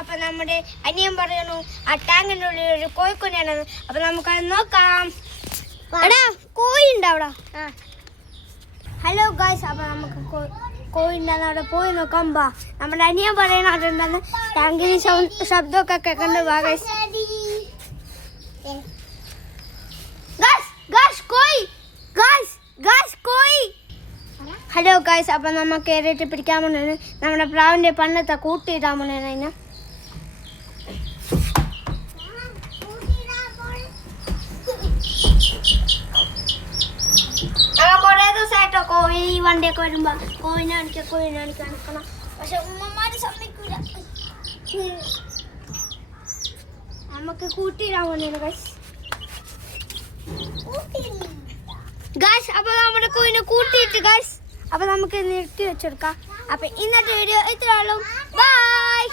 അപ്പൊ നമ്മുടെ അനിയൻ പറയുന്നു ആ ടാങ്കിന്റെ ഉള്ളിൽ ഒരു കോഴിക്കുഞ്ഞാണ്. അപ്പൊ നമുക്കത് നോക്കാം. കോഴി ഉണ്ട് അവിടെ. ഹലോ ഗായ്സ്, അപ്പൊ നമുക്ക് കോഴി ഉണ്ടാകുന്ന അവിടെ പോയി നോക്കാം. ബാ, നമ്മുടെ അനിയൻ പറയണ അതുണ്ടെന്ന് ടാങ്കിന് ശബ്ദമൊക്കെ കേൾക്കണ്ട്. വാ ഗായ്സ്. ഹലോ ഗായ്സ്, അപ്പൊ നമുക്ക് കയറിയിട്ട് പിടിക്കാൻ പോണേ. നമ്മുടെ പ്രാവിന്റെ പണ്ടത്തെ കൂട്ടിയിടാൻ പോണേ. അതിന് കൊറേ ദിവസമായിട്ടോ കോഴി വണ്ടിയൊക്കെ വരുമ്പോ കോഴിനെ കാണിക്കണം. പക്ഷെ ഉമ്മമാര് സമ്മതിക്കൂല. നമുക്ക് കൂട്ടിയിടാൻ പോണേ ഗായ്സ്. അപ്പൊ നമ്മുടെ കോഴിനെ കൂട്ടിയിട്ട് ഗായ്സ്, അപ്പൊ നമുക്ക് നിർത്തി വെച്ചെടുക്കാം. അപ്പൊ ഇന്നത്തെ വീഡിയോ ഇത്രയുള്ളൂ. ബൈ.